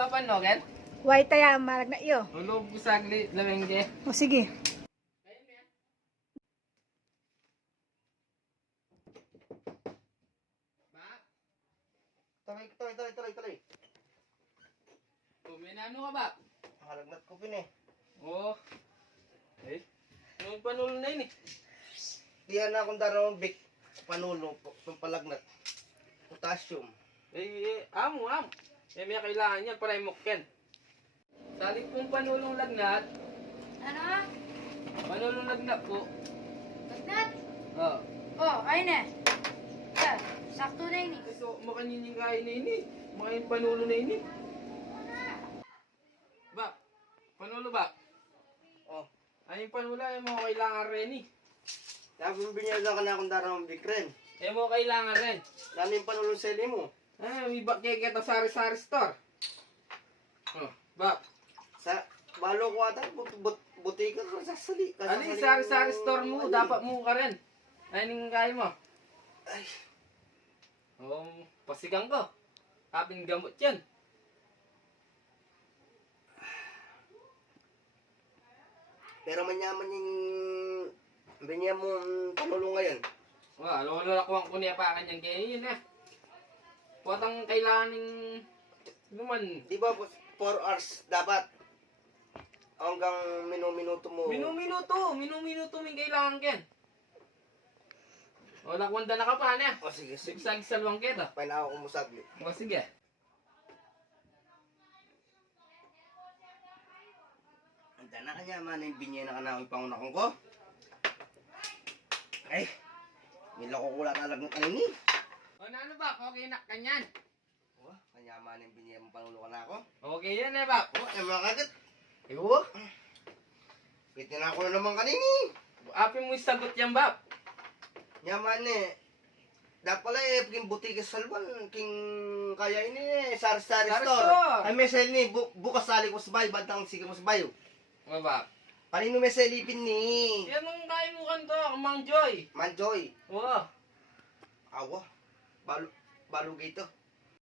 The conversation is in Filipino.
papanogan? Way taya marag na iyo. Ulog ko saglit, lamengge. O sige. Tuloy. Kuminano ka ba? Halagnat ko pin eh. Oo. Eh, yung panulo na yun eh. Diyan na akong darawang big panulo, pampalagnat. Potassium. Amo. May kailangan yan para imukken. Salit pong panulong lagnat. Ano? Panulong lagnat po. Lagnat? Oo. Oh, ayun eh. Yeah, sakto na yun eh. So, makanyinying kain na ini. Makain panulo na ini. Ba? Panulo ba? Oh. Ay, yung panulo ay mo kailangan rin eh. Sabi mo binyagan ka na akong darawang big ren. Eh mo kailangan rin. Lalo yung panulo sa ili mo. May bakit kita sari-sari store. Oh, ba? Sa balo ko ata, butika ka sasali. Ano yung sari-sari store mo? Dapat mo ka rin. Ay, ning kaya mo. Ay. Oo, pasigang ko. Kaping gamot yan. Pero manyaman yung binyan mo panulo ngayon. Wala, lalakwang ko niya pa kanyang ganyan eh. Puwatang kailangan ng naman. Di ba 4 hours dapat? Hanggang minuto mo. Minuto may kailangan ken. Wala kwanda na ka pa niya. O sige. Sigsag salwang kita. Pay na ako kumusagli. O sige. Anda na kanya man yung binyan na kanawang pangunakong ko. Ay, nilako ko lang talagang kanini. O ano ba? Okay na kanyan. Oh, kanya man yung binyan mong panulo ka na ako. Okay yan eh ba? Oh, ay mga kagat. Ewo. Piti na ako na naman kanini. Api mo sagot yan ba? Nyaman eh. Dapat pala eh, king butika sa salban, king kaya ini eh, sari-sari Sari store. store. Ay may sale ni, bukas sali ko sa bayo, bantang sige mo sa bayo. O ba? Kanino may selipin ni? Yan ang kaya mo kanto, Mang Joy. Manjoy. Oo. Awa. Balugay to.